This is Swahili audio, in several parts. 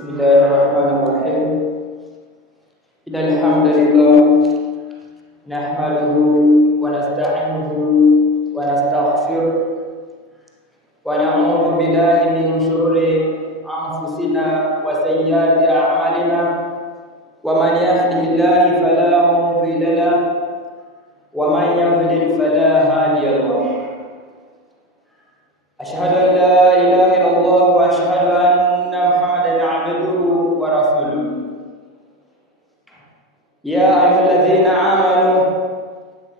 Bismillahirrahmanirrahim. Innal hamdalillah nahmaduhu wa nasta'inuhu wa nastaghfiruh wa na'udzu billahi min shururi anfusina wa sayyiati a'malina. Wa man yahdihillahu fala mudilla lahu wa man yudlil fala hadiya lahu. Asyhadu an la ilaha illallah wa asyhadu anna Muhammadan 'abduhu wa rasuluh. Ya ayyuhalladzina amanu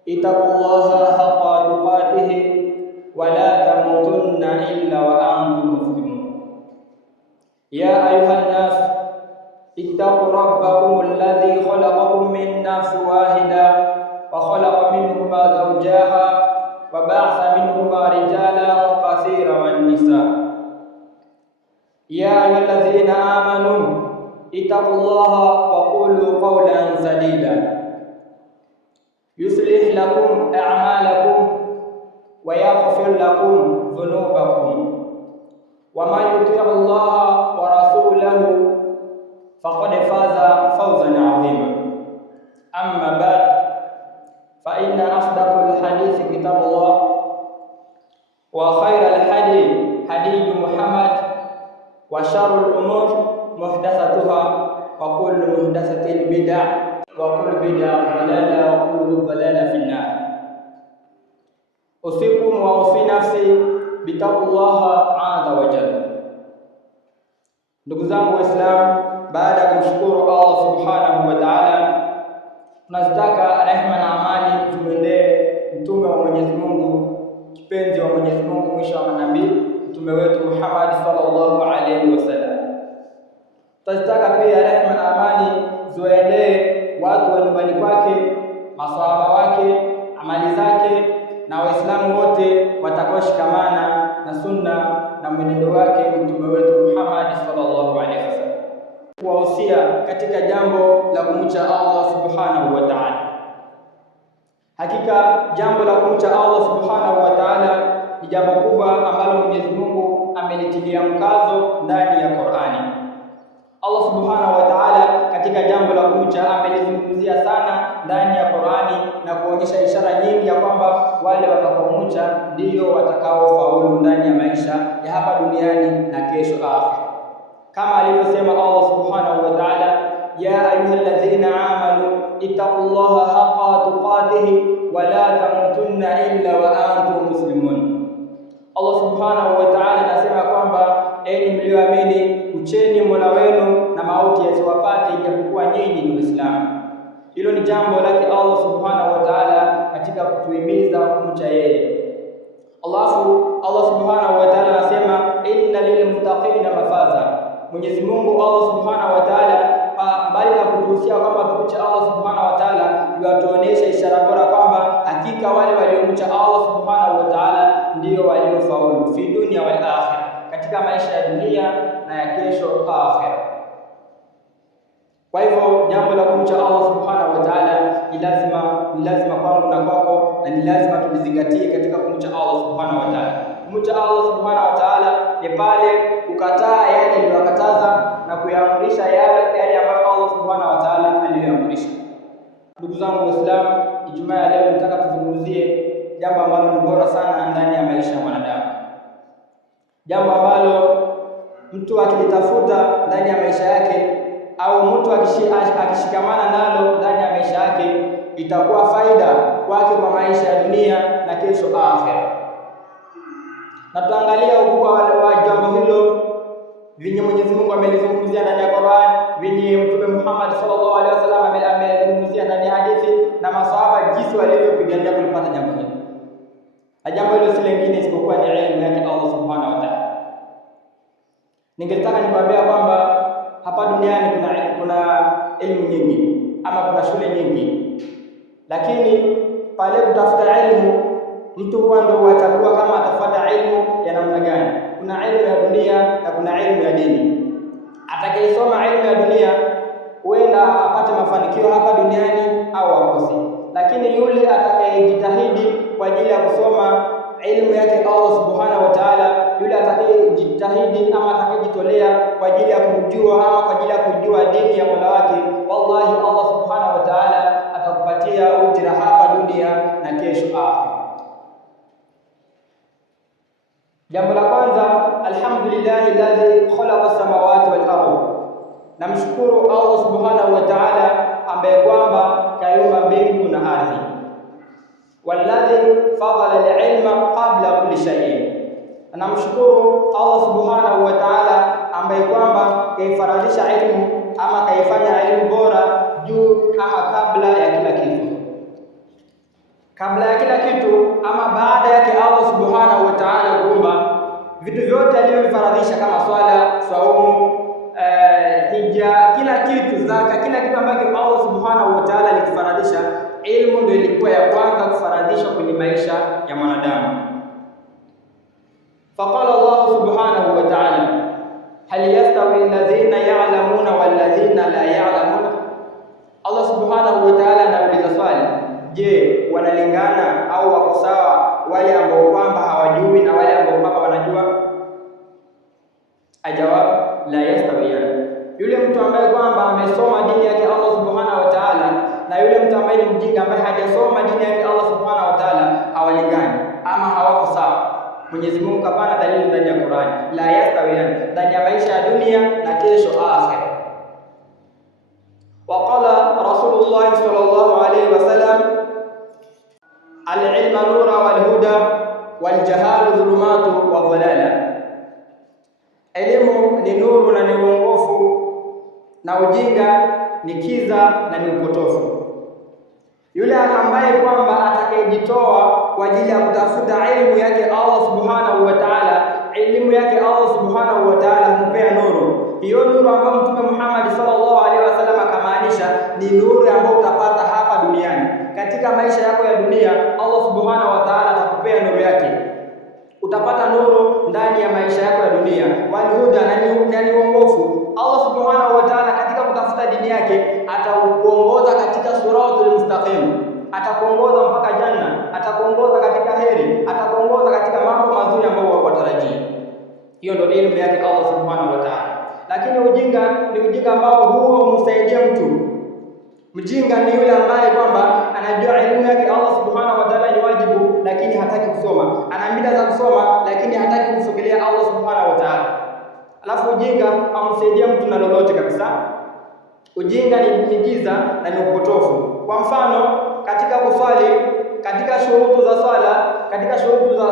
ittaqullaha haqqa tuqatih wa la tamutunna illa wa antum muslimun. Ya ayyuhan nas ittaqu rabbakumul ladzi khalaqakum min nafsin wahidah wa khalaqa minhuma zawjaha wa ba'atha minhuma rijalan katsiran wan nisaa. Ya ayyuhalladzina amanu ittaqullaha wa qulu qawlan sadida yuslih lakum a'malakum wa yaghfir lakum dhunubakum wa may yuti'allaha wa rasulahu faqad faza fawzan 'azima. Amma ba'd, fa inna asdaqal hadits kitabullah wa khairal hadi hadi Muhammad wa syarrul umur muhdatsatuha wa kullu muhdatsatin bid'ah wa kullu bid'atin dhalalah wa kullu dhalalatin finnar. Usikum wa usi nafsi bitaqullaha 'azza wa jalla. Ndugu zangu Waislamu, baada ya kumshukuru Allah subhanahu wa ta'ala, tunazitaka rehema na amani zimwendee mtume wa Mwenyezi Mungu, kipenzi wa Mwenyezi Mungu, mwisho wa manabii, mtume wetu Muhammad sallallahu alaihi wasallam. Tunazitaka pia rehema na amani ziwaendee watu wa nyumbani kwake, maswahaba wake, amali zake na Waislamu wote watakaoshikamana na sunna na mwenendo wake mtume wetu Muhammad sallallahu alaihi wasallam. Kuwahusia katika jambo la kumcha Allah subhanahu wa ta'ala. Hakika jambo la kumcha Allah subhanahu wa ta'ala ni jambo kubwa ambalo Mwenyezi Mungu amelitilia mkazo ndani ya Qur'ani. Allah subhanahu wa ta'ala katika jambo la kumcha amelizungumzia sana ndani ya Qur'ani na kuonyesha ishara nyingi ya kwamba wale watakaomcha ndio watakaofaulu ndani ya maisha ya hapa duniani na kesho akhera. Kama alivyosema Allah subhanahu wa ta'ala, ya ayyuhalladhina amanu ittaqullaha haqqa tuqatih wa la tamutunna illa wa antum muslimun. Allah subhanahu wa ta'ala anasema kwamba enyi mlioamini, mcheni Mola wenu na mauti yasiwapate ijapokuwa nyinyi ni Waislamu. Hilo ni jambo lake Allah subhanahu wa ta'ala katika kutuhimiza kumcha yeye. Allah subhanahu wa ta'ala anasema inna lilmuttaqina mafaza. Mwenyezi Mungu Allah subhanahu wa ta'ala bali na kutuhusia kwamba tumche Allah subhanahu wa ta'ala, yuatuonesha ishara bora kwamba hakika wale waliomcha Allah subhanahu wa ta'ala ndio waliofaulu fi dunya wal akhirah, katika maisha ya dunia na ya kesho akhirah. Kwa hivyo jambo la kumcha Allah subhanahu wa ta'ala ni lazima kwangu na kwako, na ni lazima tulizingatie katika kumcha Allah subhanahu wa ta'ala. Kumcha Allah subhanahu wa ta'ala ni pale kukataa yale aliyokataza na kuyaamrisha yale ambayo Allah subhanahu wa ta'ala aliyoamrisha. Ndugu zangu Waislamu, Ijumaa ya leo nataka tuzungumzie jambo ambalo ni bora sana ndani ya maisha ya mwanadamu. Jambo ambalo mtu akilitafuta ndani ya maisha yake au mtu akishikamana nalo ndani ya maisha yake itakuwa faida kwake kwa maisha ya dunia na kesho akhera. Na tuangalia ukubwa wa jambo hilo venye Mwenyezi Mungu amelizungumzia ndani ya Qur'an, venye Mtume Muhammad sallallahu alaihi wasallam amelizungumzia ndani ya hadithi, na maswahaba jinsi walivyopigania kulipata jambo hilo. Na jambo hilo si lingine isipokuwa ni elimu yake Allah subhanahu wa ta'ala. Ningetaka nikwambia kwamba hapa duniani kuna elimu nyingi ama kuna shule nyingi, lakini pale kutafuta elimu mtu huwa ndio atakuwa kama atafuata elimu ya namna gani. Kuna elimu ya dunia na kuna elimu ya dini. Atakayesoma elimu ya dunia huenda apate mafanikio hapa duniani au akose, lakini yule atakayejitahidi kwa ajili ya kusoma elimu yake Allah subhanahu wa ta'ala, yule atakayejitahidi ama atakayejitolea kwa ajili ya kujua ama kwa ajili ya kujua dini ya Mola wake, wallahi Allah subhanahu wa ta'ala atakupatia ujira hapa dunia na kesho akhera. Jambo la kwanza, alhamdulillahi alladhi khalaqa as-samawati wal ardh, namshukuru Allah subhanahu wa ta'ala ambaye kwamba kaumba mbingu na ardhi. Walladhi fadala al-ilma qabla kulli shay'in, namshukuru Allah subhanahu wa ta'ala ambaye kwamba kaifaradhisha elimu ama kaifanya elimu bora juu ama kabla ya kila kitu. Kabla ya kila kitu ama baada yake Allah subhanahu wa ta'ala kuumba vitu vyote alivyofaradhisha kama swala, saumu, hija, kila kitu, zaka, kila kitu ambacho Allah subhanahu wa ta'ala alikifaradhisha, elimu ndio ilikuwa ya kwanza kufaradhishwa kwenye maisha ya mwanadamu. Faqala Allah subhanahu wa ta'ala, hal yastawi alladhina ya'lamuna wal ladhina la ya'lamuna. Allah subhanahu wa ta'ala anauliza swali, je, wanalingana au wako sawa wale ambao kwamba hawajui na wale ambao kwamba wanajua? Ajawab, la yastawiyan. Yule mtu ambaye kwamba amesoma dini yake Allah subhanahu wa ta'ala na yule mtu ambaye ni mjinga ambaye hajasoma dini yake Allah subhanahu wa ta'ala hawalingani ama hawako sawa. Mwenyezi Mungu kapana dalili ndani ya Qur'ani, la yastawiyan, ndani ya maisha ya dunia na kesho akhera. Waqala Rasulullah sallallahu alayhi wasallam, al-ilmu nura wal huda wal jahalu dhulumatu wa dhalala. Elimu ni nuru na ni uongofu, na ujinga ni kiza na ni upotofu. Yule ambaye kwamba atakayejitoa kwa ajili ya kutafuta elimu yake Allah subhanahu wa ta'ala, elimu yake Allah subhanahu wa ta'ala humpea nuru. Hiyo nuru ambayo Mtume Muhammad sallallahu alaihi wasallam akamaanisha ni nuru ambayo utapata hapa duniani. Katika maisha yako ya dunia Allah subhanahu wa ta'ala atakupea nuru yake. Utapata nuru ndani ya maisha yako ya dunia, walhuda na ni uongofu. Allah subhanahu wa ta'ala katika kutafuta dini yake atakuongoza katika siratul mustaqim, atakuongoza mpaka janna, atakuongoza katika heri, atakuongoza katika mambo mazuri ambayo watarajia. Hiyo ndio elimu yake Allah subhanahu wa ta'ala. Lakini ujinga ni ujinga ambao huo humsaidia mtu. Mjinga ni yule ambaye kwamba anajua elimu yake Allah subhanahu wa ta'ala ni wajibu, lakini hataki kusoma. Ana mila za kusoma lakini hataki kumsogelea Allah subhanahu wa ta'ala. Alafu ujinga amsaidia mtu na lolote kabisa. Ujinga ni giza na ni upotofu. Kwa mfano, katika kuswali, katika shurutu za swala,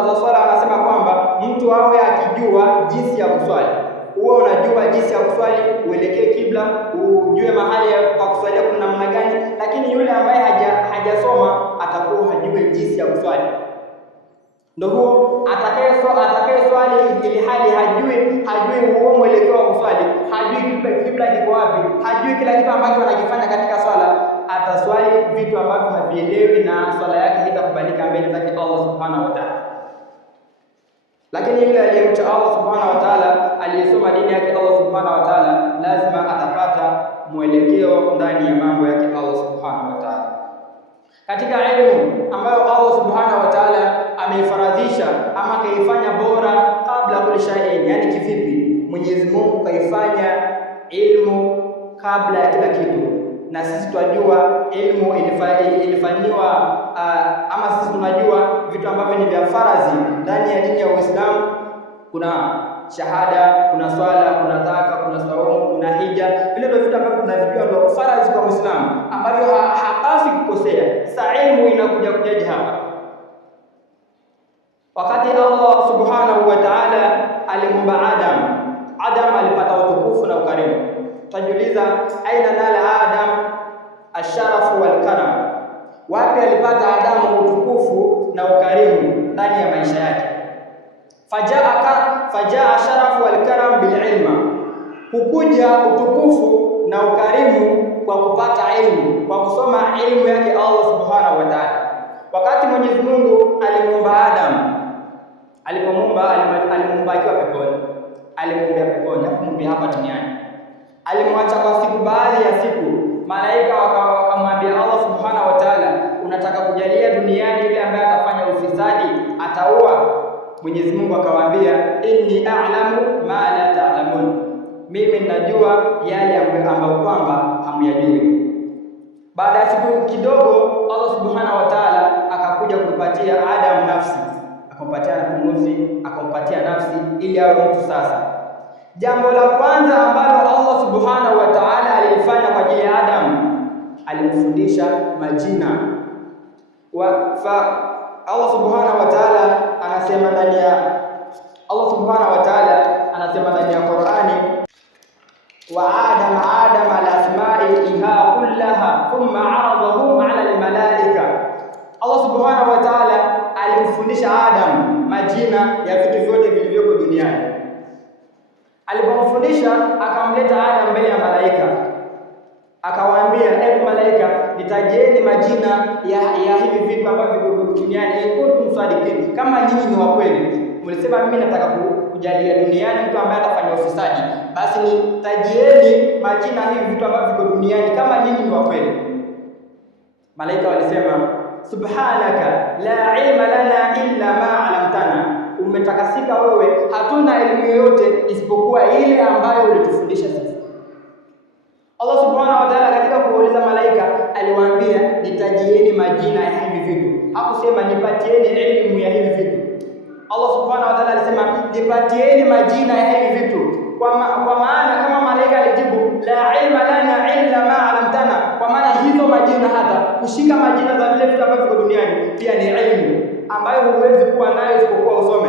za swala anasema kwamba mtu awe akijua jinsi ya kuswali. Uwe unajua jinsi ya kuswali, uelekee kibla, ujue mahali pa kuswalia kuna namna gani. Lakini yule ambaye hajasoma atakuwa hajui jinsi ya kuswali. Ndio huo atakaye swali ili hali hajui huo mwelekeo wa kuswali, hajui kibla kiko wapi, hajui kila kitu ambacho anakifanya katika swala, ataswali vitu ambavyo havielewi na swala yake haitakubalika mbele zake Allah subhanahu wa ta'ala. Lakini yule aliyemcha Allah subhanahu wa ta'ala, aliyesoma dini yake Allah subhanahu wa ta'ala, lazima atapata mwelekeo ndani ya mambo yake Allah subhanahu wa ta'ala. Katika elimu ambayo Allah subhanahu wa ta'ala ameifaradhisha ama kaifanya bora kabla kulli shay'in, yani kivipi? Mwenyezi Mungu kaifanya elimu kabla ya kila kitu, na sisi tunajua elimu ilifanywa ama sisi tunajua vitu ambavyo ni vya faradhi ndani ya dini ya Uislamu. Kuna shahada, kuna swala, kuna zaka, kuna saumu, kuna hija. Vile ndio vitu ambavyo tunavijua ndio faradhi kwa Muislamu ambavyo hapaswi kukosea. Sasa elimu inakuja kujaji hapa. Wakati Allah subhanahu wa ta'ala alimuumba Adam alipata utukufu na ukarimu. Tajiuliza, aina nala Adam asharafu wal karam? Wapi alipata Adamu utukufu na ukarimu ndani ya maisha yake? Fajaa sharafu wal karam bil ilma, hukuja utukufu na ukarimu kwa kupata elimu, kwa kusoma elimu yake Allah subhanahu wa ta'ala. Wakati Mwenyezi Mungu alimuumba Adam, alipomuumba alimuumba akiwa peponi, alimuumba peponi, hakumwambia hapa duniani. Alimwacha kwa siku, baadhi ya siku malaika wakamwambia Allah subhanahu wa ta'ala, unataka kujalia duniani yule ambaye atafanya ufisadi ataua? Mwenyezi Mungu akawaambia, inni a'lamu ma la ta'lamun, mimi ninajua yale ambayo kwamba hamyajui. Baada ya siku kidogo, Allah subhanahu wa ta'ala akakuja kumpatia Adam nafsi, akampatia pumzi, akampatia nafsi ili awe mtu sasa. Jambo la kwanza ambalo Allah subhanahu wa ta'ala alifanya kwa ajili ya Adam, alimfundisha majina. Allah subhanahu wa ta'ala anasema ndani ya Qur'ani, wa Adam al-asma'iha kullaha thumma 'aradahum 'ala al-malaika. Allah subhanahu wa ta'ala alimfundisha Adam majina ya vitu vyote vilivyoko duniani. Alipomfundisha akamleta Adam mbele ya malaika, akawaambia, ebu malaika, nitajieni majina ya hivi vitu ambavyo viko duniani, kuntum sadiqin, kama nyinyi ni wa kweli. Mlisema mimi nataka kujalia duniani mtu ambaye atafanya ufisadi, basi nitajieni majina hivi vitu ambavyo viko duniani kama nyinyi ni wa kweli. Malaika walisema, subhanaka la ilma lana illa ma 'allamtana, umetakasika wewe, hatuna elimu yoyote isipokuwa ile ambayo ulitufundisha sisi. Allah subhanahu wa ta'ala katika kuuliza malaika aliwaambia, nitajieni majina ya hivi vitu. Hakusema nipatieni elimu ya hivi vitu. Allah subhanahu wa ta'ala alisema nipatieni majina ya hivi vitu. Kwa maana kama malaika alijibu la ilma lana illa ma 'allamtana, kwa maana hizo majina, hata kushika majina za vile vitu ambavyo viko duniani pia ni elimu ambayo huwezi kuwa nayo isipokuwa usome.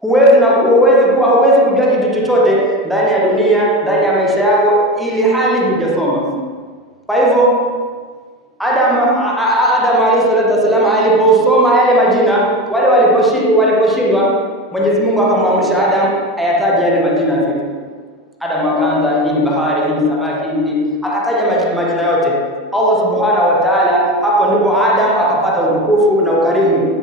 Huwezi kujua kitu chochote ndani ya dunia, ndani ya maisha yako, ili hali hujasoma. Kwa hivyo Adam alayhi salatu wasallam aliposoma yale majina, wale waliposhindwa, Mwenyezi Mungu akamwamrisha Adam ayataje yale majina yote. Adam akaanza, hii bahari, hii samaki, akataja majina yote. Allah subhanahu wa ta'ala, hapo ndipo Adam akapata utukufu na ukarimu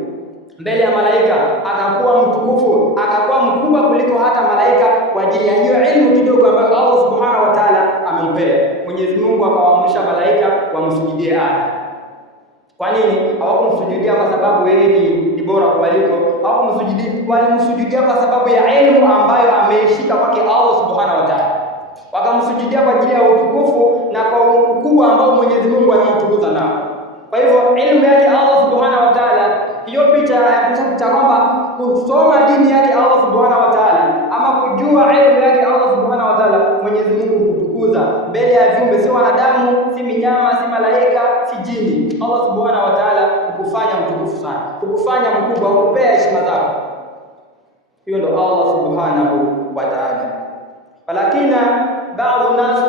mbele ya malaika, akakuwa mtukufu, akakuwa mkubwa kuliko hata malaika kwa ajili ya hiyo elimu kidogo ambayo Allah subhanahu wa ta'ala amempea. Mwenyezi Mungu akawaamrisha malaika wamsujudie Adam. Kwa nini? Hawakumsujudia kwa sababu yeye ni bora kuliko, walimsujudia kwa sababu ya elimu ambayo ameishika kwake Allah subhanahu wa ta'ala. Wakamsujudia kwa ajili ya utukufu na kwa ukubwa ambao Mwenyezi Mungu anamtukuza nao. Kwa hivyo elimu yake Allah subhanahu wa ta'ala, hiyo picha kwamba kusoma dini yake Allah subhanahu wa ta'ala, ama kujua elimu yake Allah subhanahu wa ta'ala, Mwenyezi Mungu kutukuza mbele ya viumbe, si wanadamu, si minyama, si malaika, si jini. Allah subhanahu wa ta'ala kukufanya mtukufu sana, kukufanya mkubwa, kukupea heshima zako. Hiyo ndo Allah subhanahu wa ta'ala. Walakina baadhi nas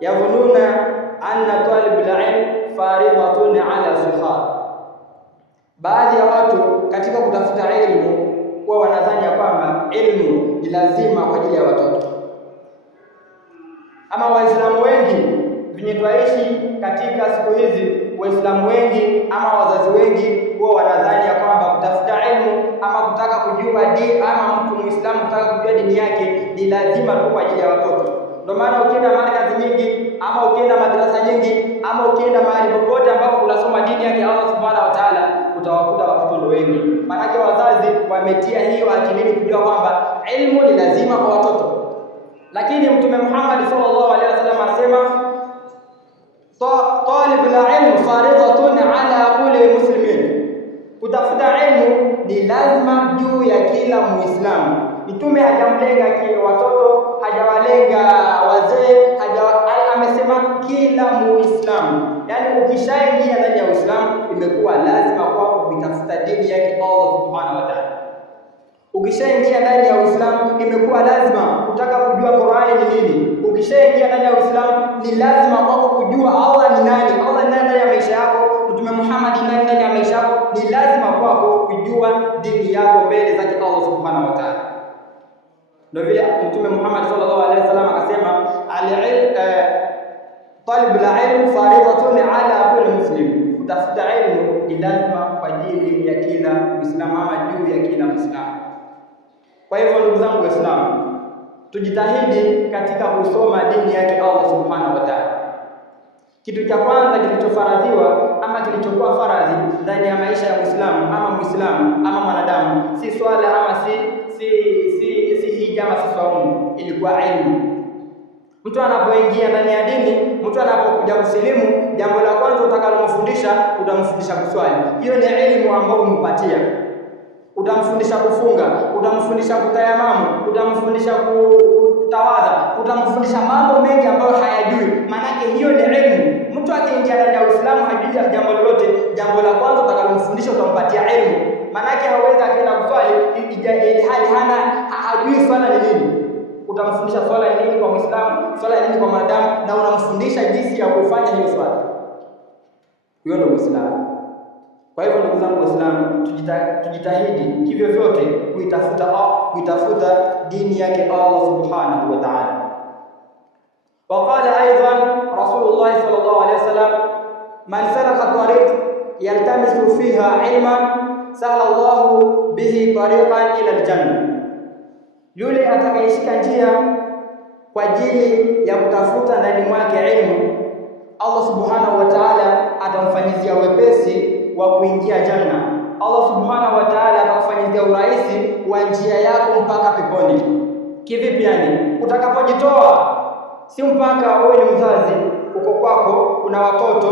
yadhununa anna talibul ilm faridhatun ala sighar. Baadhi ya watu katika kutafuta elimu huwa wanadhani ya kwamba elimu ni lazima kwa ajili ya watoto. Ama Waislamu wengi venye twaishi katika siku hizi, Waislamu wengi ama wazazi wengi huwa wanadhani ya kwamba kutafuta elimu ama kutaka kujua dini, ama mtu Muislamu kutaka kujua dini yake ni lazima tu kwa ajili ya watoto. Ndio maana ukienda markazi nyingi, ama ukienda madrasa nyingi, ama ukienda mahali popote ambapo kunasoma dini yake Allah subhanahu wa ta'ala, utawakuta watoto ndio wengi. Maana wazazi wametia hiyo akilini kujua kwamba elimu ni lazima kwa watoto. Lakini Mtume Muhammad sallallahu alaihi wasallam anasema talibul ilm faridhatun ala kulli muslimin. Kutafuta elimu ni lazima juu ya kila Muislamu. Mtume hajamlenga watoto, hajawalenga wazee, amesema kila Muislamu. Yaani ukishaingia ndani ya Uislamu, imekuwa lazima kwako kuitafuta dini yake Allah subhanahu wa ta'ala. Ukishaingia ndani ya Uislamu, imekuwa lazima kutaka kujua Qur'ani ni nini. Ukishaingia ndani ya Uislamu, ni lazima kwako kujua Allah ni nani. Allah ni nani ndani ya maisha yako, Mtume Muhammad ni nani ndani ya maisha yako. Ni lazima kwako kujua dini yako mbele zake Allah subhanahu wa ta'ala. Ndio vile Mtume Muhammad sallallahu alaihi wasallam akasema, talibul ilm faridhatun ala kulli muslim. Kutafuta elimu ni lazima kwa ajili ya kila Muislamu, ama juu ya kila Muislamu. Kwa hivyo ndugu zangu Waislamu, tujitahidi katika kusoma dini yake Allah subhanahu wa ta'ala. Kitu cha kwanza kilichofaradhiwa ama kilichokuwa faradhi ndani ya maisha ya Muislamu ama Muislamu ama mwanadamu, si swala ama si ama si saumu, ilikuwa ilmu. Mtu anapoingia ndani ya dini, mtu anapokuja kusilimu, jambo la kwanza utakalomfundisha, utamfundisha kuswali. Hiyo ni elimu ambayo umpatia. Utamfundisha kufunga, utamfundisha kutayamamu, utamfundisha kutawadha, utamfundisha mambo mengi ambayo hayajui. Maana hiyo ni elimu. Mtu akiingia ndani ya Uislamu hajui jambo lolote, jambo la kwanza utakalomfundisha utampatia elimu. Maana hawezi akaenda kuswali ili hali hajui swala ni nini. Utamfundisha swala ni nini kwa Muislamu, swala ni nini kwa mwanadamu, na unamfundisha jinsi ya kufanya hiyo swala. Hiyo ndio Uislamu. Kwa hivyo ndugu zangu Waislamu, tujitahidi hivyo vyote kuitafuta dini yake Allah subhanahu wa ta'ala. Waqala aidan Rasulullah sallallahu alayhi wasallam, man salaka tariq yaltamisu fiha ilman sahala Allahu bihi tariqan ila aljanna, yule atakayeshika njia kwa ajili ya kutafuta ndani mwake ilmu, Allah subhanahu wa ta'ala atamfanyizia wepesi wa kuingia janna. Allah subhanahu wa ta'ala atakufanyizia urahisi wa njia yako mpaka peponi. Kivipi yani? Utakapojitoa, si mpaka wewe ni mzazi, uko kwako, una watoto,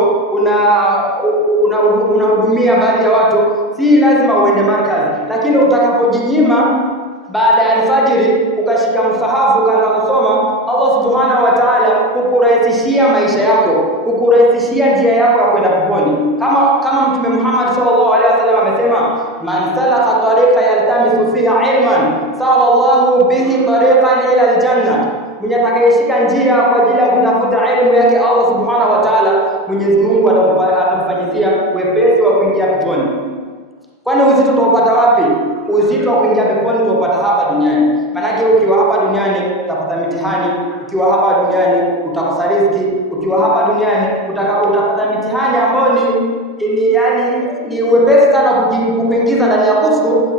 unahudumia baadhi ya watu, si lazima uende markazi. Lakini utakapojinyima baada ya alfajiri ukashika msahafu ukaanza kusoma, Allah subhanahu wa ta'ala kukurahisishia maisha yako, kukurahisishia njia yako ya kwenda peponi. Kama Mtume Muhammad sallallahu alaihi wasallam amesema, man salaka tariqa yaltamisu fiha ilman sahala Allahu bihi tariqan ila aljanna, mwenye atakayeshika njia kwa ajili ya kutafuta elimu yake Allah subhanahu wa ta'ala, Mwenyezi Mungu atamfanyizia wepesi wa kuingia peponi. Kwani uzito utaupata wapi? Uzito wa kuingia peponi utaupata hapa duniani. Maana ukiwa hapa duniani utapata mitihani, ukiwa hapa duniani utakosa riziki, ukiwa hapa duniani utapata mitihani ambayo ni wepesi sana kukuingiza ndani ya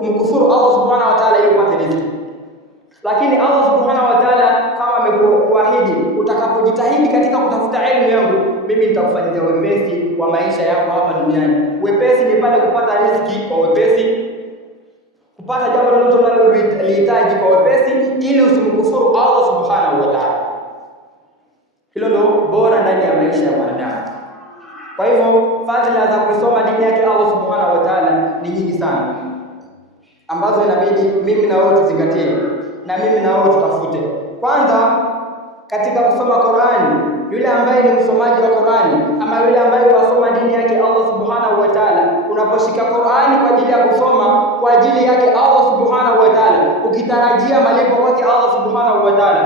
mkufuru Allah subhanahu wa ta'ala ili upate riziki. Lakini Allah subhanahu wa ta'ala kama amekuahidi, utakapojitahidi katika kutafuta elimu yangu, mimi nitakufanyia wepesi wa maisha yako hapa duniani. Wepesi ni pale kupata riziki kwa wepesi, kupata jambo lolote unalolihitaji kwa wepesi, ili usimkufuru Allah subhanahu wa ta'ala. Hilo ndio bora ndani ya maisha ya mwanadamu. Kwa hivyo fadhila za kusoma dini yake Allah subhanahu wa ta'ala ni nyingi sana, ambazo inabidi mimi na wewe tuzingatie na mimi na wewe tutafute. Kwanza, katika kusoma Qur'ani, yule ambaye ni msomaji wa Qur'ani ama yule ambaye unasoma dini yake Allah subhanahu wa ta'ala, unaposhika Qur'ani kwa ajili ya kusoma kwa ajili yake Allah subhanahu wa ta'ala, ukitarajia malipo kwake Allah subhanahu wa ta'ala,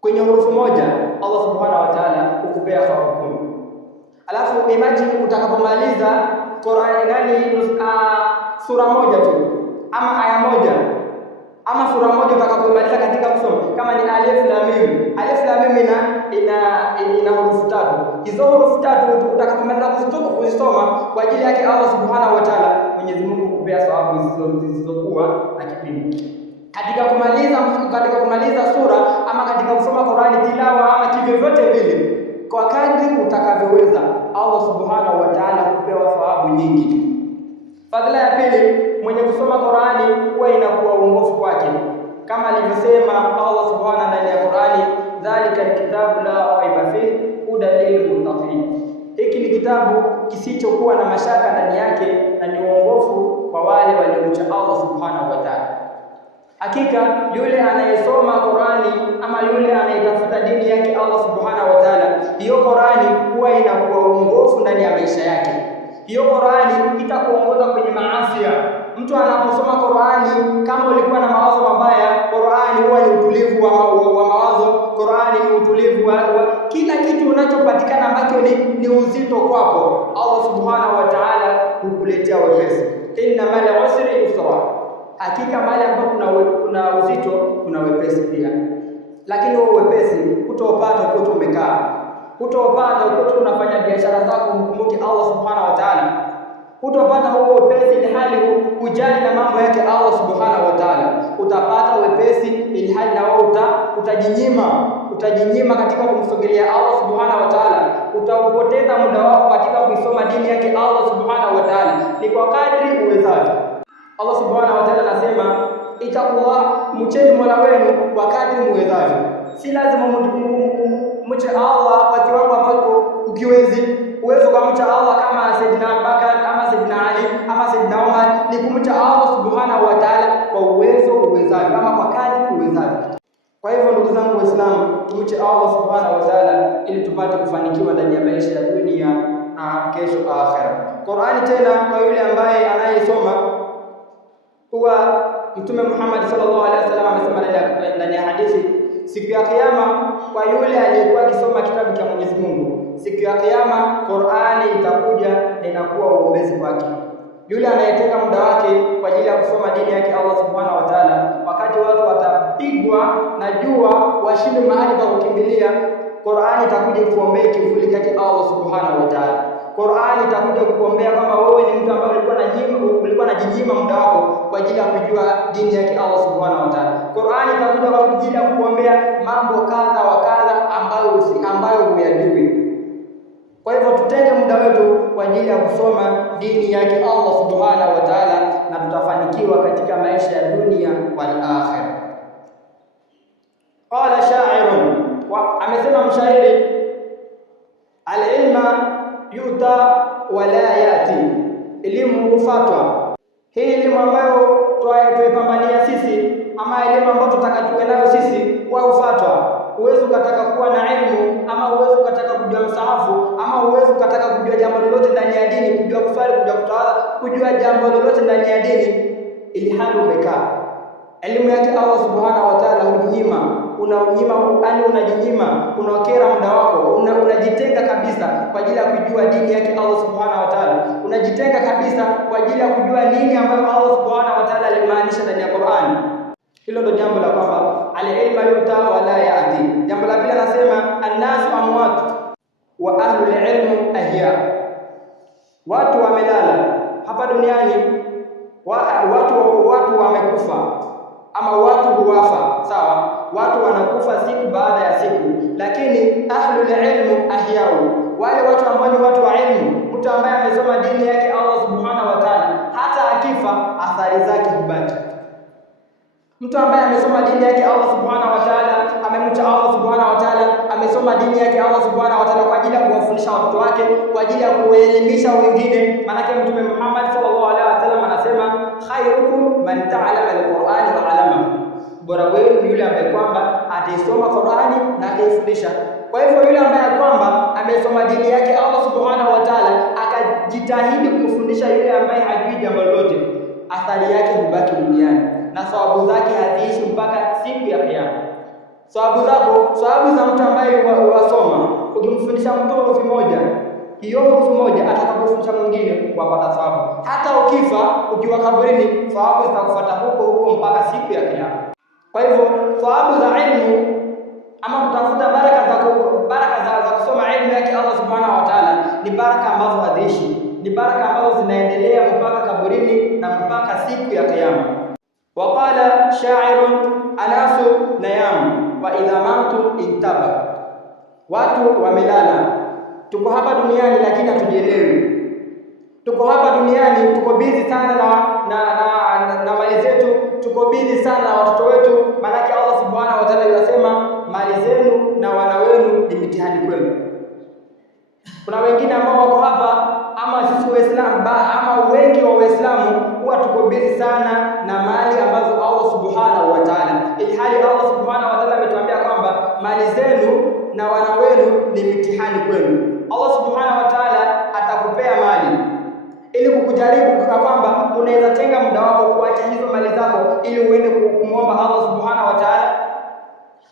kwenye hurufu moja Allah subhanahu wa ta'ala ukupea thawabu 10. Alafu imagine utakapomaliza Qur'ani sura moja tu ama aya moja ama sura moja utakapomaliza katika kusoma, kama ni alif lam mim. Alif lam mim ina hurufu 3. Hizo hurufu 3 utakapomaliza kuzisoma kwa ajili yake Allah subhanahu wa ta'ala, Mwenyezi Mungu kupea thawabu zisizokuwa na kipimo. Katika kumaliza sura ama katika kusoma Qur'ani tilawa ama kivyovyote vile, kwa kadri utakavyoweza, Allah subhanahu wa ta'ala kupewa thawabu nyingi. Fadhila ya pili, mwenye kusoma Qur'ani huwa inakuwa uongofu kwake, kama alivyosema Allah subhanahu ndani ya Qur'ani, dhalika alkitabu la raiba fihi hudan lilmuttaqin. Hiki ni kitabu kisichokuwa na mashaka ndani yake na ni uongofu kwa wale waliomcha Allah subhanahu wa ta'ala. Hakika yule anayesoma Qur'ani ama yule anayetafuta dini yake Allah subhanahu wa ta'ala, hiyo Qur'ani huwa inakuwa uongofu ndani ya maisha yake. Hiyo Qur'ani itakuongoza kwenye maasi. Mtu anaposoma Qur'ani, kama ulikuwa na mawazo mabaya, Qur'ani huwa ni utulivu wa mawazo. Qur'ani ni utulivu wa kila kitu unachopatikana ambacho ni uzito kwako, Allah subhanahu wa ta'ala hukuletea wepesi. Inna ma'al usri yusra, hakika mahali ambapo kuna uzito kuna wepesi pia. Lakini huo wepesi utopata ukiwa umekaa, utopata ukiwa unafanya biashara zako, mkumbuke Allah subhanahu wa ta'ala. Utopata huo wepesi ili hali ujali na mambo yake Allah subhanahu wa ta'ala. Utapata wepesi ili hali na wewe utajinyima katika kumsogelea Allah subhanahu wa ta'ala. Utaupoteza muda wako katika kusoma dini yake Allah subhanahu wa ta'ala, ni kwa kadri uwezavyo. Allah subhanahu wa ta'ala anasema, Ittaqullah, mcheni Mola wenu kwa kadri muwezavyo. Si lazima mche Allah kwa kiwango ambacho uwezo kumcha Allah kama Saidina Abubakar, kama Saidina Ali, kama Saidina Umar. Ni kumcha Allah subhanahu wa ta'ala kwa uwezavyo, ama kwa kadri uwezavyo. Kwa hivyo ndugu zangu Waislamu, tumche Allah subhanahu wa ta'ala ili tupate kufanikiwa ndani ya maisha ya dunia na kesho akhera. Qur'ani tena kwa yule ambaye anayesoma, huwa Mtume Muhammad sallallahu alaihi wasallam amesema ndani ya hadithi, siku ya kiyama kwa yule aliyekuwa akisoma kitabu cha Mwenyezi Mungu, siku ya kiyama Qur'ani itakuja na inakuwa uombezi kwake. Yule anayetenga muda wake kwa ajili ya kusoma dini yake Allah subhanahu wa ta'ala, wakati watu watapigwa na jua washinde mahali pa kukimbilia, Qur'ani itakuja kuombea kivuli chake Allah subhanahu wa ta'ala. Qur'ani itakuja kukuombea kama wewe ni mtu ambaye ulikuwa unajinyima muda wako kwa ajili ya kujua dini yake Allah subhanahu wa ta'ala. Qur'ani itakuja kwa ajili ya kukuombea mambo kadha wa kadha ambayo huyajui. Kwa hivyo tutenge muda wetu kwa ajili ya kusoma dini yake Allah subhanahu wa ta'ala, na tutafanikiwa katika maisha ya dunia wal akhirah. Qala sha'irun, amesema mshairi, al-ilma yuta wala yati, elimu hufatwa. Hii elimu ambayo tuipambania sisi, ama elimu ambayo tutakatuwe nayo sisi, hufatwa. Uwezo ukataka kuwa na elimu, ama uwezo ukataka kujua msahafu, ama uwezo ukataka kujua jambo lolote ndani ya dini, kujua kusali, kujua kutawala, kujua jambo lolote ndani ya dini, ili hali umekaa. Elimu yake Allah subhanahu wa ta'ala unajinyima, unakera muda wako, unajitenga kabisa kwa ajili ya kujua dini yake Allah subhanahu wa ta'ala. Unajitenga kabisa kwa ajili ya kujua nini ambayo Allah subhanahu wa ta'ala alimaanisha ndani ya Qur'an. Hilo ndo jambo la kwamba al-ilma yuta wala ya'ti. Jambo la pili anasema an-nasu amwat wa ahlul ilm ahya. Watu wamelala hapa duniani, watu wamekufa, ama watu huwafa, sawa? Watu wanakufa siku baada ya siku, lakini ahlul ilm ahyau, wale watu ambao ni watu wa ilmu, mtu ambaye amesoma dini yake Allah subhanahu wa ta'ala, hata akifa athari zake hubaki. Mtu ambaye amesoma dini yake Allah subhanahu wa ta'ala, amemcha Allah subhanahu wa ta'ala, amesoma dini yake Allah subhanahu wa ta'ala kwa ajili ya kuwafundisha watoto wake, kwa ajili ya kuelimisha wengine. Maana Mtume Muhammad sallallahu alaihi wasallam anasema, khairukum man ta'allama al-Qur'ana wa 'allamahu, bora wenu ni yule ambaye kwamba ataisoma Qur'ani na ataifundisha. Kwa hivyo yule ambaye kwamba amesoma dini yake Allah subhanahu wa ta'ala, akajitahidi kumfundisha yule ambaye hajui jambo lolote, athari yake hubaki duniani na thawabu zake haziishi mpaka siku ya kiyama. Thawabu za mtu ambaye wasoma, ukimfundisha mtu herufi moja, hiyo herufi moja atakapofundisha mwingine wapata thawabu. Hata ukiwa kaburini, thawabu zitakufuata huko mpaka siku ya kiyama. Kwa hivyo thawabu za ilmu, ama kutafuta baraka za kusoma ilmu yake Allah subhanahu wa ta'ala, ni baraka ambazo haziishi, ni baraka ambazo zinaendelea mpaka kaburini na mpaka siku ya kiyama. Waqala sha'irun anasu nayam wa idha matu intaba. Watu wamelala. Tuko hapa duniani lakini hatujielewi. Tuko hapa duniani, tuko busy sana na mali zetu, tuko busy sana na watoto wetu. Maana Allah subhanahu wa ta'ala yasema, mali zenu na wana wenu ni mitihani kwenu. Kuna wengine ambao wako hapa, ama sisi Waislamu, ama wengi wa Waislamu huwa tuko busy sana na mali ambazo Allah subhanahu wa ta'ala, ili hali Allah subhanahu wa ta'ala ametuambia kwamba mali zenu na wana wenu ni mitihani kwenu. Allah subhanahu wa ta'ala atakupea mali ili kukujaribu, kwa kwamba unaweza tenga muda wako kuacha hizo mali zako ili uende kumuomba Allah subhanahu wa ta'ala,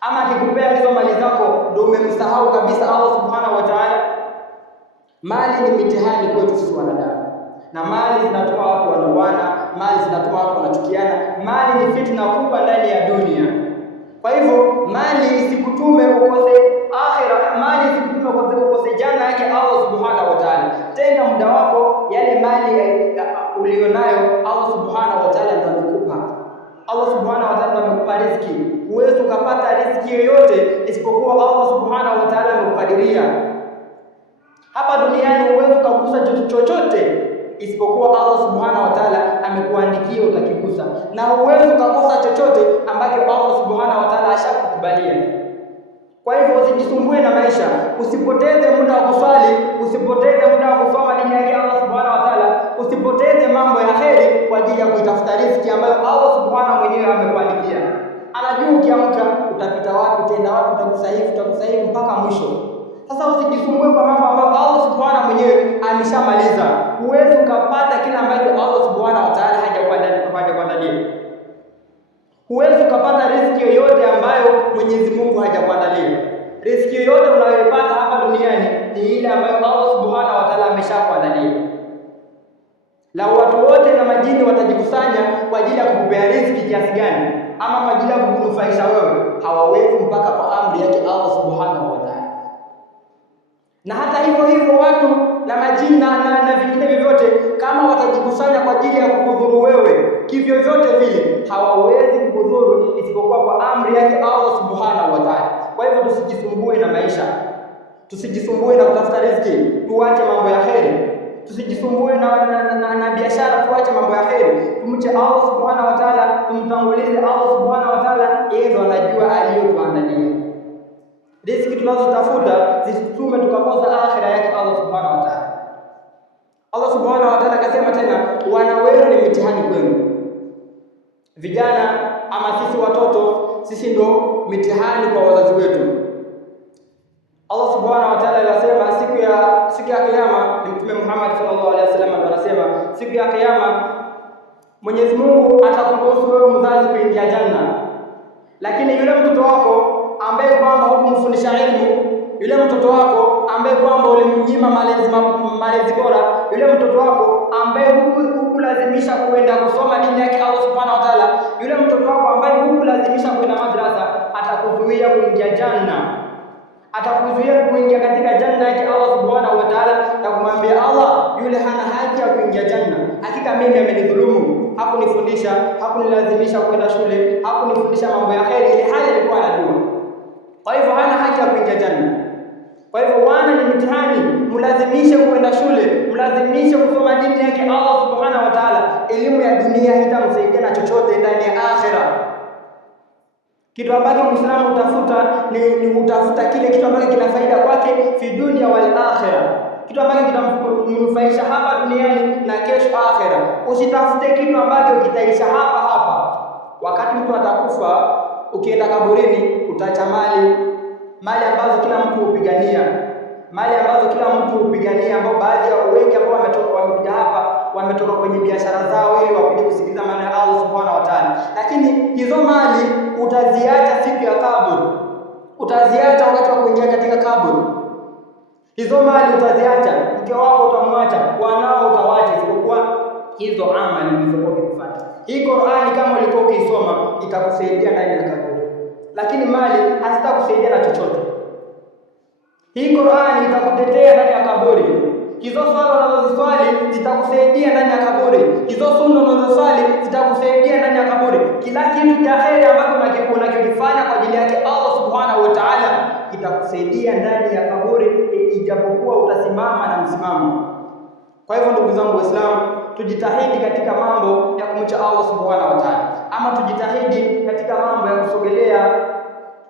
ama akikupea hizo mali zako ndio umemsahau kabisa Allah subhanahu wa ta'ala. Mali ni mitihani kwetu sisi wanadamu, na mali zinatuma watu wanauana, mali zinatuma watu wanachukiana. Mali ni fitna kubwa ndani ya dunia. Kwa hivyo mali isikutume ukose akhira, mali isikutume ukose janna yake Allah subhanahu wa ta'ala. Tenga muda wako, yale mali ulionayo Allah subhanahu wa ta'ala ndiye amekupa. Allah subhanahu wa ta'ala amekupa riziki. Huwezi ukapata riziki yoyote isipokuwa Allah subhanahu wa ta'ala amekukadiria. Hapa duniani huwezi kugusa chochote isipokuwa Allah subhanahu wa ta'ala amekuandikia utakigusa, na huwezi ukakosa chochote ambacho Allah subhanahu wa ta'ala ashakukubalia. Kwa hivyo usijisumbue na maisha, usipoteze muda wa kuswali, usipoteze muda wa kusoma dini yake Allah subhanahu wa ta'ala, usipoteze mambo ya kheri kwa ajili ya kuitafuta riziki ambayo Allah subhanahu mwenyewe amekuandikia. Anajua ukiamka utapita wapi, utaenda wapi, utakusa hivi mpaka mwisho. Sasa usijisumbue kwa mambo ambayo Allah subhanahu mwenyewe ameshamaliza. Huwezi ukapata kila ambacho Allah subhanahu wa ta'ala hajakuandalia. Huwezi ukapata riziki yoyote ambayo Mwenyezi Mungu hajakuandalia. Riziki yoyote unayopata hapa duniani ni ile ambayo Allah subhanahu wa ta'ala ameshakuandalia. La watu wote na majini watajikusanya kwa ajili ya kukupea riziki kiasi gani, ama kwa ajili ya kukunufaisha wewe, hawawezi mpaka kwa amri yake Allah subhanahu wa ta'ala. Na hata hivyo watu na majini na vingine vyovyote, kama watajikusanya kwa ajili ya kukudhuru wewe kivyo vyote vile, hawawezi kukudhuru isipokuwa kwa amri yake Allah subhanahu wa ta'ala. Kwa hivyo tusijisumbue na maisha, tusijisumbue na kutafuta riziki, tuache mambo ya kheri. Tusijisumbue na biashara, tuache mambo ya kheri. Tumche Allah subhanahu wa ta'ala, tumtangulize Allah subhanahu wa ta'ala, yeye ndo anajua aliyotuandalia. Riziki tunazotafuta zisitume tukakosa akhira yake Allah subhanahu wa ta'ala. Allah subhanahu wa ta'ala akasema tena, wana wenu ni mitihani kwenu. Vijana ama sisi watoto, sisi ndo mitihani kwa wazazi wetu. Allah subhanahu wa ta'ala anasema siku ya kiyama, ni Mtume Muhammad sallallahu alaihi wasallam anasema siku ya kiyama Mwenyezi Mungu atakuruhusu wewe mzazi kuingia janna, lakini yule mtoto wako ambaye kwamba hukumfundisha elimu, yule mtoto wako ambaye kwamba ulimnyima malezi bora, yule mtoto wako ambaye hukulazimisha kuenda kusoma dini yake Allah subhanahu wa ta'ala, yule mtoto wako ambaye hukulazimisha kwenda madrasa, atakuzuia kuingia janna, atakuzuia kuingia katika janna yake Allah subhanahu wa ta'ala, na kumwambia Allah, yule hana haki ya kuingia janna. Hakika mimi amenidhulumu, hakunifundisha, hakunilazimisha kwenda shule, hakunifundisha mambo ya kheri ile hali alikuwa anajua. Kwa hivyo hana haki ya kuingia janna. Kwa hivyo wana ni mitihani, mlazimishe kwenda shule, mlazimishe kusoma dini yake Allah subhanahu wa ta'ala. Elimu ya dunia haitamsaidia na chochote ndani ya akhira. Kitu ambacho Muislamu utafuta ni utafuta kile kitu ambacho kina faida kwake fi dunia wal akhirah, kitu ambacho kitamnufaisha hapa duniani na kesho akhira. Usitafute kitu ambacho kitaisha hapa. Wakati mtu atakufa, ukienda kaburini utaacha mali ambazo kila mtu hupigania, ambao baadhi ya wengi ambao wamekuja hapa wametoka kwenye biashara zao ili wapige kusikiliza maneno ya Allah subhanahu wa ta'ala. Lakini hizo mali utaziacha siku ya kaburi, utaziacha wakati wa kuingia katika kaburi. Hizo mali utaziacha, mke wako utamwacha, wanao utawacha, isipokuwa hizo amali ulizokuwa ukifanya. Hii Qur'ani kama ulikuwa ukisoma itakusaidia ndani ya kaburi, lakini mali hazitakusaidia na chochote. Hii Qur'ani itakutetea ndani ya kaburi. Hizo swala unazoswali zitakusaidia ndani ya kaburi. Hizo sunna unazoswali zitakusaidia ndani ya kaburi. Kila kitu cha kheri ambacho unakifanya kwa ajili yake Allah subhanahu wa ta'ala kitakusaidia ndani ya kaburi, ijapokuwa utasimama na msimamo. Kwa hivyo ndugu zangu Waislamu, tujitahidi katika mambo ya kumcha Allah subhanahu wa ta'ala, ama tujitahidi katika mambo ya kusogelea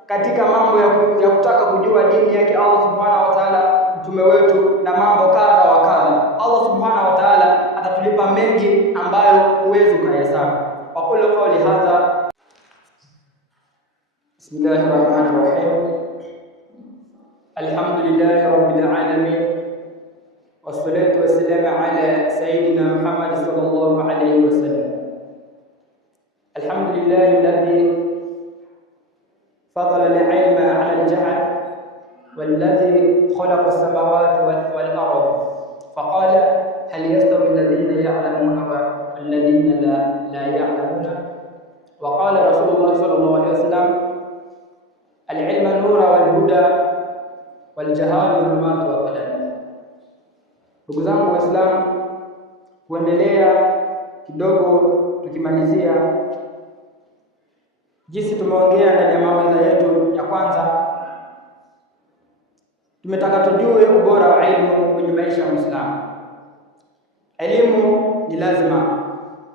katika mambo ya kutaka kujua dini yake Allah subhanahu wa ta'ala, mtume wetu na mambo kadha wa kadha. Allah subhanahu wa ta'ala atatulipa mengi ambayo huwezi kuhesabu. Aqulu qawli hadha, bismillahir rahmanir rahim, alhamdulillahi rabbil alamin, wassalatu wassalamu ala sayyidina Muhammad sallallahu alayhi wasallam. Alhamdulillahi alladhi فضل العلم على الجهل، والذي خلق السماوات والأرض، فقال هل يستوي الذين يعلمون والذين لا يعلمون؟ وقال رسول الله صلى الله عليه وسلم العلم نور والهدى والجهال ظلمات وظلام. Ndugu zangu Waislamu, kuendelea kidogo tukimalizia jinsi tumeongea ndani ya mawaidha yetu ya kwanza, tumetaka tujue ubora wa elimu kwenye maisha ya Muislamu. Elimu ni lazima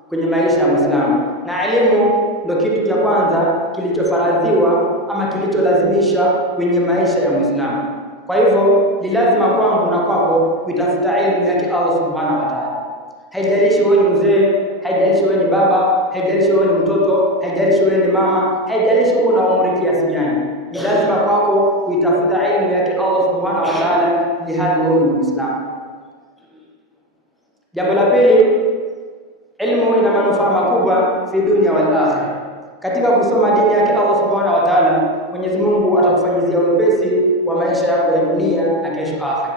kwenye maisha ya Muislamu, na elimu ndio kitu cha kwanza kilichofaradhiwa ama kilicholazimisha kwenye maisha ya Muislamu. Kwa hivyo ni lazima kwangu na kwako kuitafuta elimu yake Allah subhanahu wa ta'ala. Haijalishi wewe ni mzee, haijalishi wewe ni baba, haijalishi wewe ni mtoto, haijalishi wewe ni mama, haijalishi una umri kiasi gani, ni lazima kwako kuitafuta elimu yake Allah subhanahu wa ta'ala ili hadi wewe ni Muislamu. Jambo la pili, elimu ina manufaa makubwa fi dunia wal akhirah. Katika kusoma dini yake Allah subhanahu wa ta'ala, Mwenyezi Mungu atakufanyizia wepesi wa maisha yako ya dunia na kesho akhira.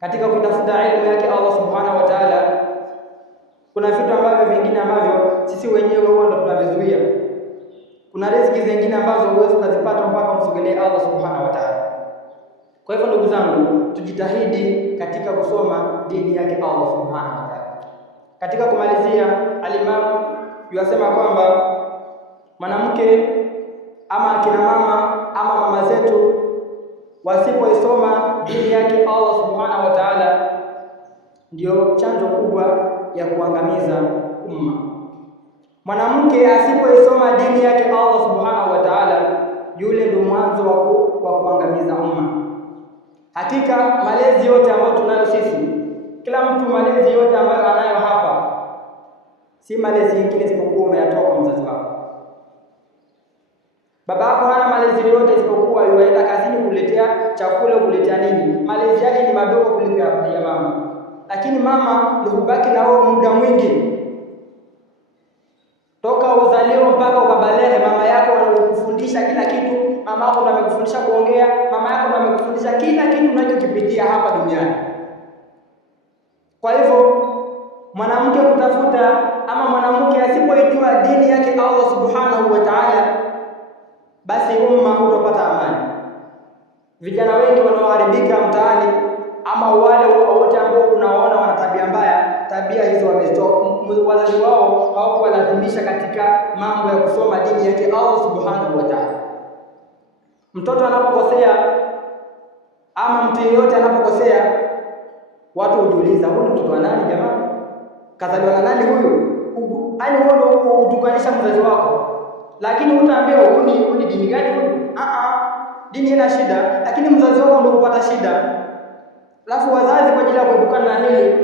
Katika kutafuta elimu yake Allah subhanahu wa ta'ala, kuna vitu ambavyo vingine ambavyo sisi wenyewe huwa ndo tunavizuia. Kuna riziki zingine ambazo huwezi kuzipata mpaka umsogelee Allah subhanahu wa ta'ala. Kwa hivyo ndugu zangu, tujitahidi katika kusoma dini yake Allah subhanahu wa ta'ala. Katika kumalizia, al-Imam yasema kwamba mwanamke ama akina mama ama mama zetu wasipoisoma dini yake Allah subhanahu wa ta'ala, ndio chanzo kubwa ya kuangamiza umma. Mwanamke asipoisoma dini yake Allah subhanahu wa ta'ala, yule ndio mwanzo wa kuangamiza umma. Hakika malezi yote ambayo tunayo sisi, kila mtu malezi yote ambayo anayo hapa, si malezi mengine isipokuwa umeyatoa kwa mzazi wako. Baba yako hana malezi yote isipokuwa yuaenda kazini kuletea chakula, kuletea nini. Malezi yake ni madogo kuliko ya mama. Lakini mama ndio hubaki na wewe muda mwingi. Toka uzaliwe mpaka ukabaleghe, mama yako anakufundisha kila kitu. Mama yako ndiye amekufundisha kuongea, mama yako ndiye amekufundisha kila kitu unachokipitia hapa duniani. Kwa hivyo mwanamke kutafuta ama mwanamke asipoijua dini yake Allah subhanahu wa ta'ala, basi umma hutopata amani. Vijana wengi wanaoharibika mtaani ama wale wote ambao unaona wana tabia mbaya, tabia hizo wamezitoa. Wazazi wao hawakuwalazimisha katika mambo ya kusoma dini yake Allah subhanahu wa ta'ala. Mtoto anapokosea ama mtu yeyote anapokosea, watu hujiuliza, huyu mtoto wa nani jamaa? Kazaliwa na nani huyu? Yaani wewe ndio utukanisha mzazi wako. Lakini utaambia huyu ni dini gani huyu? Dini ina shida, lakini mzazi wako ndio upata shida. Alafu wazazi kwa ajili ya kuepukana na hili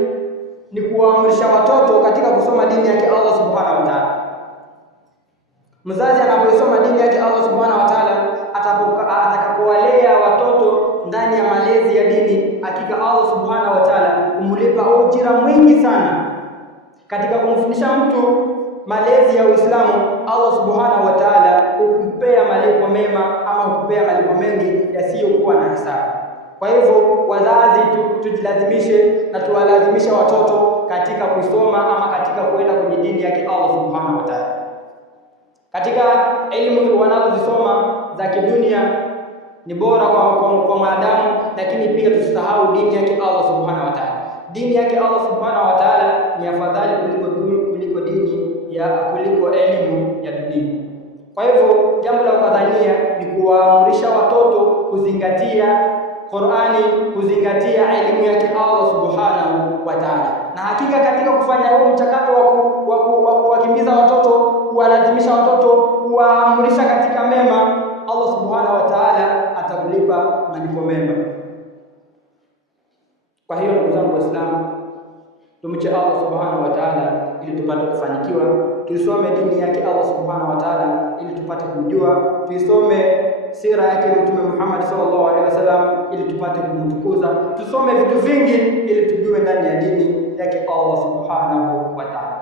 ni kuamrisha watoto katika kusoma dini yake Allah subhanahu wa ta'ala. Mzazi anaposoma dini yake Allah subhanahu wa ta'ala, atakapowalea watoto ndani ya malezi ya dini, hakika Allah subhanahu wa ta'ala humlipa ujira mwingi sana. Katika kumfundisha mtu malezi ya Uislamu, Allah subhanahu wa ta'ala hukumpea malipo mema ama hukupea malipo mengi yasiyokuwa na hisabu. Kwa hivyo wazazi tujilazimishe na tuwalazimishe watoto katika kusoma ama katika kuenda kwenye dini yake Allah subhanahu wa ta'ala. Katika elimu wanazozisoma za kidunia ni bora kwa mwanadamu, lakini pia tusisahau dini yake Allah subhanahu wa ta'ala. Dini yake Allah subhanahu wa ta'ala ni afadhali kuliko elimu ya dunia. Kwa hivyo jambo la kudhania ni kuwaamrisha watoto kuzingatia Qur'ani, kuzingatia elimu yake Allah subhanahu wa ta'ala. Na hakika katika kufanya huo mchakato wa kuwakimbiza watoto, kuwalazimisha watoto, kuwaamrisha katika mema, Allah subhanahu wa ta'ala atakulipa malipo mema. Kwa hiyo ndugu zangu Waislamu, tumche Allah subhanahu wa ta'ala ili tupate kufanikiwa. Tusome dini yake Allah subhanahu wa ta'ala ili tupate kumjua. Tusome sira yake Mtume Muhammad sallallahu alaihi wasallam ili tupate kumtukuza. Tusome vitu vingi ili tujue ndani ya dini yake Allah subhanahu wa ta'ala.